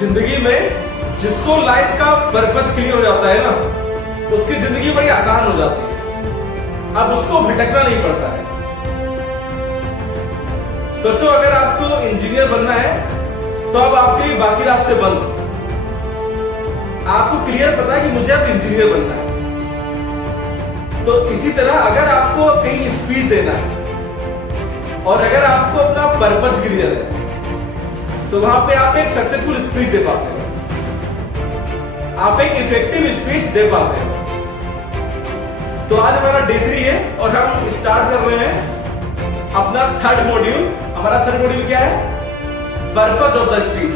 जिंदगी में जिसको लाइफ का पर्पज क्लियर हो जाता है ना, उसकी जिंदगी बड़ी आसान हो जाती है। अब उसको भटकना नहीं पड़ता है। सोचो अगर आपको इंजीनियर बनना है तो अब आपके लिए बाकी रास्ते बंद। आपको क्लियर पता है कि मुझे अब इंजीनियर बनना है। तो इसी तरह अगर आपको कहीं स्पीच देना है और अगर आपको अपना पर्पज क्लियर है तो वहां पे आप एक सक्सेसफुल स्पीच दे पाते हो, आप एक इफेक्टिव स्पीच दे पाते हो। तो आज हमारा डे 3 है और हम स्टार्ट कर रहे हैं अपना थर्ड मॉड्यूल। हमारा थर्ड मॉड्यूल क्या है? Purpose of the speech.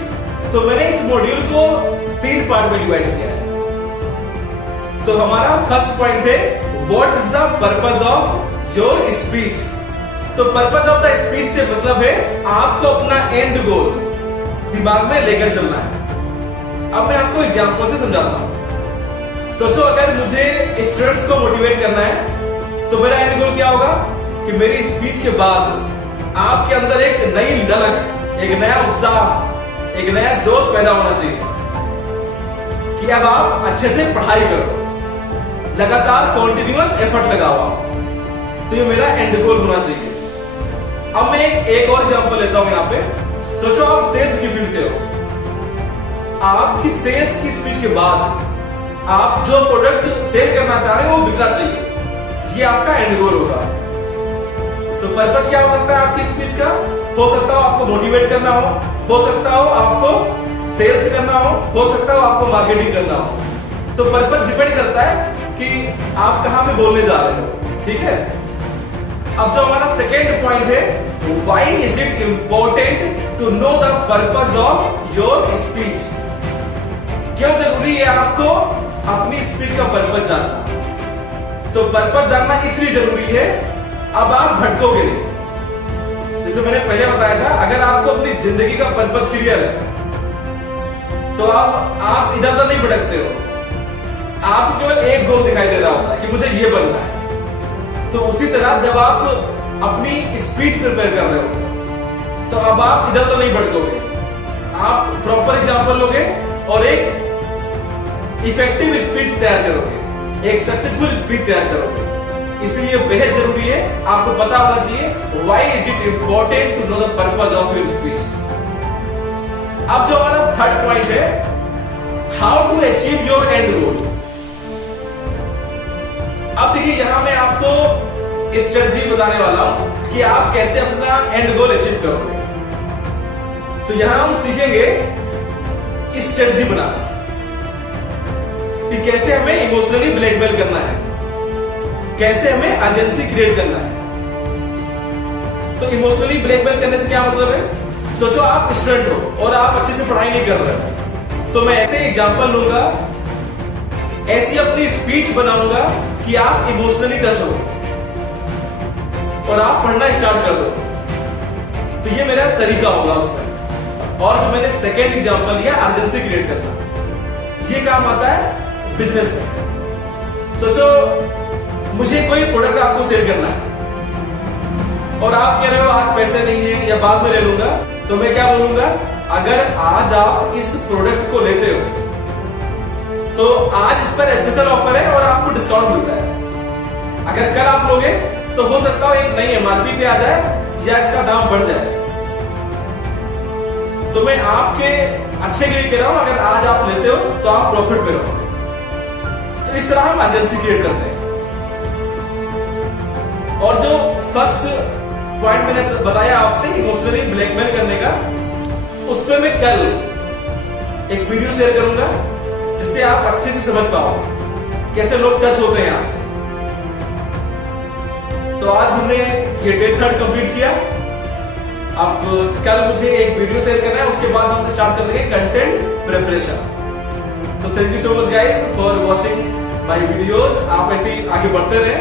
तो मैंने इस मॉड्यूल को 3 पार्ट में डिवाइड किया है। तो हमारा फर्स्ट पॉइंट है what is the purpose of your speech. तो पर्पज ऑफ द स्पीच से मतलब है आपको अपना एंड गोल दिमाग में लेकर चलना है। अब मैं आपको एग्जांपल से समझाता हूं। सोचो अगर मुझे स्टूडेंट्स को मोटिवेट करना है तो मेरा एंड गोल क्या होगा कि मेरी स्पीच के बाद आपके अंदर एक नई ललक, एक नया उत्साह, एक नया जोश पैदा होना चाहिए कि अब आप अच्छे से पढ़ाई करो, लगातार कॉन्टिन्यूअस एफर्ट लगाओ आप। तो ये मेरा एंड गोल होना चाहिए। अब मैं एक और एग्जांपल लेता हूं यहां पे। सोचो आप सेल्स की फील्ड से हो। आपकी सेल्स की स्पीच के बाद आप जो प्रोडक्ट सेल करना चाह रहे हो वो बिकना चाहिए। ये आपका एंड गोल होगा। तो पर्पज क्या हो सकता है आपकी स्पीच का? हो सकता हो आपको मोटिवेट करना हो सकता हो आपको सेल्स करना हो सकता हो आपको मार्केटिंग करना हो। तो पर्पज डिपेंड करता है कि आप कहां पे बोलने जा रहे हो। ठीक है। अब जो हमारा सेकेंड पॉइंट है, why is it important to know the purpose of your speech. क्यों जरूरी है आपको अपनी स्पीच का पर्पज जानना? तो पर्पज जानना इसलिए जरूरी है, अब आप भटकोगे नहीं। जैसे मैंने पहले बताया था, अगर आपको अपनी जिंदगी का पर्पज क्लियर है तो आप इधर उधर नहीं भटकते हो। आपको केवल एक गोल दिखाई दे रहा होता है कि मुझे ये बनना है। तो उसी तरह जब आप अपनी स्पीच प्रिपेयर कर रहे हो तो अब आप इधर तो नहीं भटकोगे। आप प्रॉपर एग्जांपल लोगे और एक इफेक्टिव स्पीच तैयार करोगे, एक सक्सेसफुल स्पीच तैयार करोगे। इसलिए बेहद जरूरी है, आपको पता होना चाहिए why is it important to know the purpose of your speech. अब जो हमारा थर्ड पॉइंट है, how to achieve your end goal. अब देखिए यहां मैं आपको स्ट्रेटजी बताने वाला हूं कि आप कैसे अपना एंड गोल अचीव करोगे। तो यहां हम सीखेंगे स्ट्रेटजी बनाना कि कैसे हमें इमोशनली ब्लैकमेल करना है, कैसे हमें अर्जेंसी क्रिएट करना है। तो इमोशनली ब्लैकमेल करने से क्या मतलब है? सोचो आप स्टूडेंट हो और आप अच्छे से पढ़ाई नहीं कर रहे हो, तो मैं ऐसे एग्जांपल लूंगा, ऐसी अपनी स्पीच बनाऊंगा कि आप इमोशनली टच हो और आप पढ़ना स्टार्ट कर दो। तो ये मेरा तरीका होगा उसमें। और जो मैंने सेकेंड एग्जांपल लिया, अर्जेंसी क्रिएट करना, ये काम आता है बिजनेस में। सोचो मुझे कोई प्रोडक्ट आपको सेल करना है और आप कह रहे हो आज पैसे नहीं है या बाद में ले लूंगा। तो मैं क्या बोलूंगा, अगर आज आप इस प्रोडक्ट को लेते हो तो आज इस पर स्पेशल ऑफर है और आपको डिस्काउंट मिलता है। अगर कल आप लोगे तो हो सकता है एक नई एमआरपी पे आ जाए या इसका दाम बढ़ जाए। तो मैं आपके अच्छे के लिए कह रहा हूं, अगर आज आप लेते हो तो आप प्रॉफिट में रहोगे। तो इस तरह हम अर्जेंसी क्रिएट करते हैं। और जो फर्स्ट पॉइंट मैंने बताया आपसे इमोशनली ब्लैकमेल करने का, उस पर मैं कल एक वीडियो शेयर करूंगा जिससे आप अच्छे से समझ पाओगे कैसे लोग टच होते हैं आपसे। तो आज हमने ये डे 3 कंप्लीट किया। अब कल मुझे एक वीडियो शेयर करना है, उसके बाद हम स्टार्ट कर देंगे कंटेंट प्रिपरेशन। तो thank you so much guys for watching my videos. आप ऐसे ही आगे बढ़ते रहें।